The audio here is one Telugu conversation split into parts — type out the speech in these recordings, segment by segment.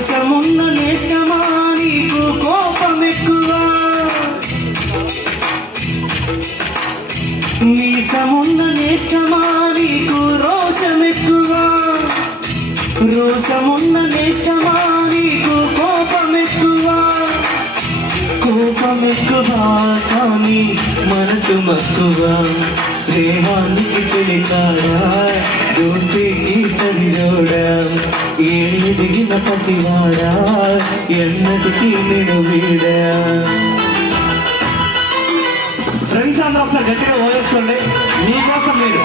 రోషమున్న నేస్తమా నీకు కోపం ఎక్కువ, మీసమున్న నేస్తమా నీకు రోషం ఎక్కువ, రోషమున్న నేస్తమా నీకు కోపం ఎక్కువ, కోపం ఎక్కువ కానీ మనసు మక్కువ, స్నేహానికి చెలికాడా దోస్తీకి సరిజోడా, ఎదిగిన పసివాడా ఎన్నటికీ నేను వీడా. ఫ్రెండ్స్ అందరూ ఒకసారి గట్టిగా ఓవేసుకోండి మీకోసం మీరు.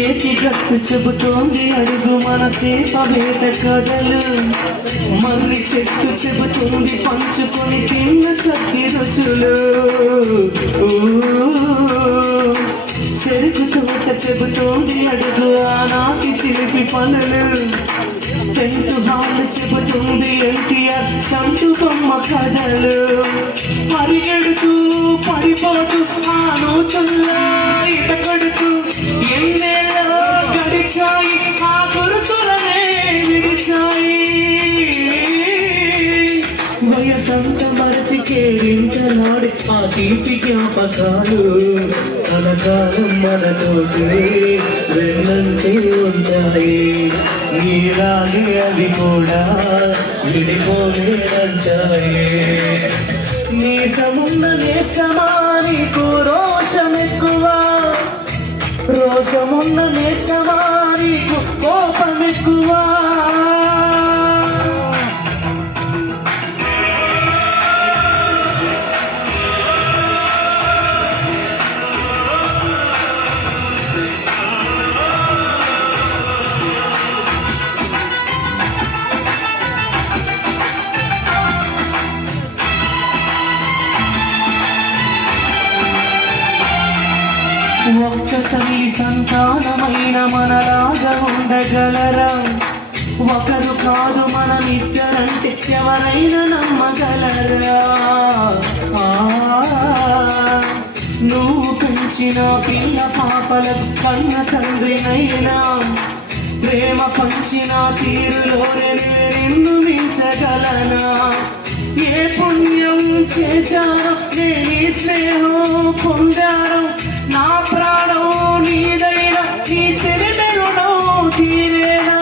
ఏటి గట్టు చెబుతోంది అడుగు మన చేప వేట కథలు, మర్రి చెట్టు చెబుతుంది పంచుకొని తిన్న చక్కి రుచులు, చెరుకు తోట చెబుతోంది అడుగు ఆనాటి చిలిపి పనులు, టెంటు హాలు చెబుతుంది ఎన్టీఆర్ చంటు బొమ్మ కథలు, పరిగెడుతూ పడిపోతూ ఆ నూతుల్లో ఈత కొడుతూ ఎన్నేళ్ళో గడిచాయి ఆ గురుతులనే విడిచాయి, వయసంత మరచి కేరింత నాడి ఆ తీపి జ్ఞాపకాలు, కలకాలం మనతోటి వెళ్ళంటే ఉంటాయి, నీలాగే అవి కూడా విడిపోవే అంటాయి, నీ సమున్న నేస్తమా నీకు రోషం ఎక్కువ, రోషమున్న నేస్తమా నీకు కోపం ఎక్కువ. ఒక్క తల్లి సంతానమైన మనలాగా ఉండగలరా, ఒకరు కాదు మనమిద్దరంటే ఎవరైనా నమ్మగలరా, నువ్వు పెంచిన పిల్ల పాపలకు కన్న తండ్రినైనా, ప్రేమ పంచిన తీరులోనే నిన్ను మించగలనా, ఏ పుణ్యం చేశానో నేను స్నేహం పొందాను, నా ప్రాణం నీదైనా నీ చెరిమెరుణం తీరేనా,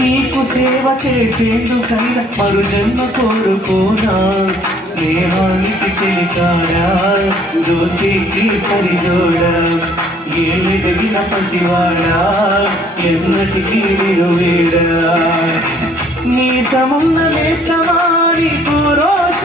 నీకు సేవ చేసేందుకైనా మరు జన్మ కోరుకోనా, స్నేహానికి చెలికాడా దోస్తీకి సరిజోడా, ఎదిగిన పసివాడా ఎన్నటికీ నేను వీడా, నీ సమున్న నేస్తమా నీకు